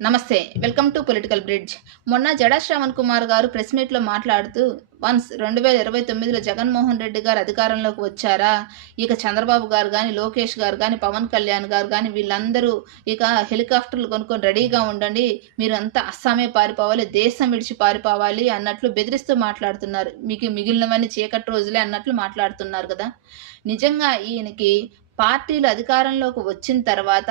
నమస్తే. Welcome to political bridge. మొన్న జడా శ్రవణ్ కుమార్ గారు ప్రెస్ మీట్‌లో మాట్లాడుతూ 2029లో జగన్మోహన్ రెడ్డి గారు అధికారంలోకి వచ్చారా, ఇక చంద్రబాబు గారు గాని, లోకేష్ గారు గాని, పవన్ కళ్యాణ్ గారు గాని వీళ్ళందరూ ఇక హెలికాప్టర్‌లు కొనుక్కొని రెడీగా ఉండండి. మీరంతా అస్సామే పారిపోవాలి, దేశం విడిచి పారిపోవాలి అన్నట్లు బెదిరిస్తూ మాట్లాడుతున్నారు. మీకు మిగిలినవన్నీ చీకటి రోజులే అన్నట్లు మాట్లాడుతున్నారు కదా! నిజంగా ఈయనకి పార్టీలు అధికారంలోకి వచ్చిన తర్వాత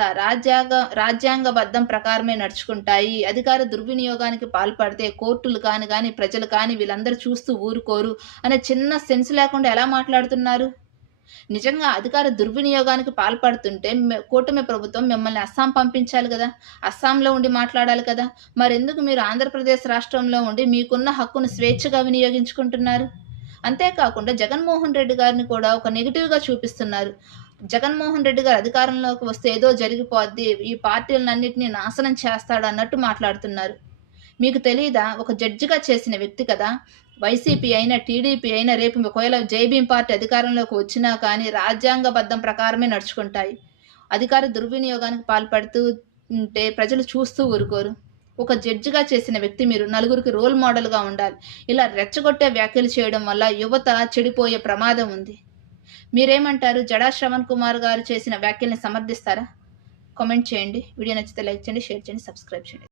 రాజ్యాంగబద్ధం ప్రకారమే నడుచుకుంటాయి. అధికార దుర్వినియోగానికి పాల్పడితే కోర్టులు గాని ప్రజలు కానీ వీళ్ళందరూ చూస్తూ ఊరుకోరు అనే చిన్న సెన్స్ లేకుండా ఎలా మాట్లాడుతున్నారు? నిజంగా అధికార దుర్వినియోగానికి పాల్పడుతుంటే కూటమి ప్రభుత్వం మిమ్మల్ని అస్సాం పంపించాలి గదా! అస్సాంలో ఉండి మాట్లాడాలి కదా! మరెందుకు మీరు ఆంధ్రప్రదేశ్ రాష్ట్రంలో ఉండి మీకున్న హక్కును స్వేచ్ఛగా వినియోగించుకుంటున్నారు? అంతేకాకుండా జగన్మోహన్ రెడ్డి గారిని కూడా ఒక నెగెటివ్‌గా చూపిస్తున్నారు. జగన్మోహన్ రెడ్డి గారు అధికారంలోకి వస్తే ఏదో జరిగిపోద్ది, ఈ పార్టీలనన్నిటిని నాశనం చేస్తాడన్నట్టు మాట్లాడుతున్నారు. మీకు తెలీదా? ఒక జడ్జిగా చేసిన వ్యక్తి కదా! వైసీపీ అయినా, టీడీపీ అయినా రేపు ఒకవేళ జై భీమ్ పార్టీ అధికారంలోకి వచ్చినా కానీ రాజ్యాంగబద్ధం ప్రకారమే నడుచుకుంటాయి. అధికార దుర్వినియోగానికి పాల్పడుతూ ఉంటే ప్రజలు చూస్తూ ఊరుకోరు. ఒక జడ్జిగా చేసిన వ్యక్తి మీరు నలుగురికి రోల్ మోడల్‌గా ఉండాలి. ఇలా రెచ్చగొట్టే వ్యాఖ్యలు చేయడం వల్ల యువత చెడిపోయే ప్రమాదం ఉంది. మీరేమంటారు? జడా శ్రవణ్ కుమార్ గారు చేసిన వ్యాఖ్యల్ని సమర్థిస్తారా? కామెంట్ చేయండి. వీడియో నచ్చితే లైక్ చేయండి, షేర్ చేయండి, సబ్స్క్రైబ్ చేయండి.